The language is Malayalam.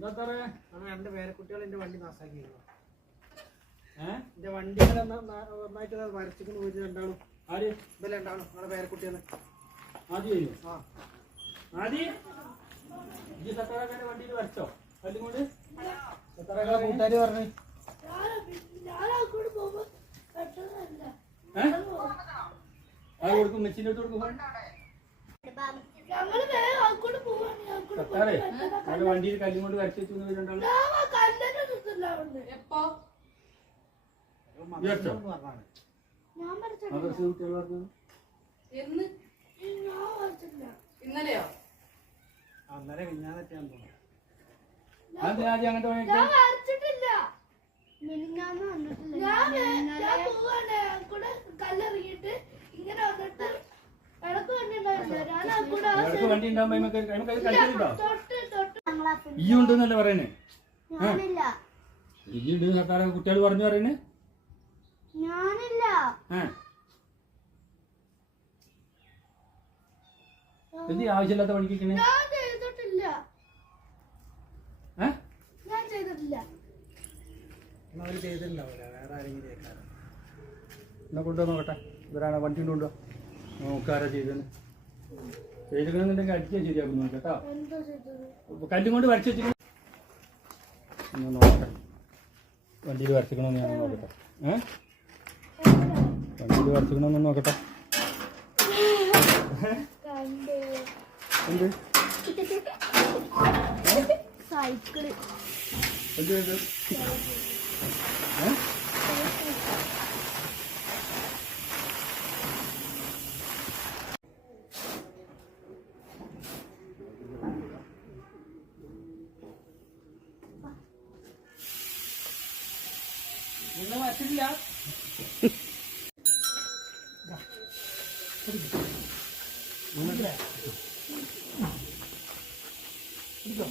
രണ്ട് പേരക്കുട്ടികൾ എന്റെ വണ്ടി നാസാക്കിയിരുന്നു. എന്റെ വണ്ടികളെ നന്നായിട്ട് വരച്ചിട്ട് പോയിട്ട് രണ്ടാളും ഇതല്ലേ രണ്ടാളും നിങ്ങളെ പേരക്കുട്ടികള് വണ്ടിയിൽ വരച്ചോ വണ്ടി കൊണ്ട് കൂട്ടുകാര് പറഞ്ഞു കൊടുക്കും മെച്ചിന്റെ അടുത്ത് കൊടുക്കും വണ്ടിയിൽ കല്ലും കൊണ്ട് വരച്ചു വെച്ചു രണ്ടാളും ഇന്നലെയോ അന്നേരം വിഞ്ഞാന്നൊക്കെയാന്ന് തോന്നുന്നു. വണ്ടി ഉണ്ടാകുമ്പോ ഈ ഉണ്ടെന്നല്ലേ പറയണേ ഈ ഉണ്ട് സർക്കാർ കുട്ടികൾ പറഞ്ഞു പറയണേ എന്ത് ആവശ്യമില്ലാത്ത പണിക്കണേ അവര് ചെയ്തിട്ടുണ്ടാവില്ല, വേറെ ആരെങ്കിലും കേൾക്കാറ്. എന്നാ കൊണ്ടുവന്ന് നോക്കട്ടെ ഇവരാണ് വണ്ടി കൊണ്ടുപോകാം നോക്കാരാ ചെയ്തെന്ന് ചെയ്തിട്ടുണ്ടെങ്കിൽ അടിക്കാൻ ശരിയാക്കുന്നു കേട്ടോ കല്ലും കൊണ്ട് വരച്ച് വെച്ചിട്ട് നോക്കട്ടെ വണ്ടിയിൽ വരച്ചിക്കണമെന്ന് ഞാൻ നോക്കട്ടെ വണ്ടിയിൽ വരച്ചിക്കണമെന്ന് നോക്കട്ടെ എന്ത് സൈക്കിള് എന്ത് ചെയ്ത് നിങ്ങൾ വച്ചിട്ടില്ല. ഇരിക്കോ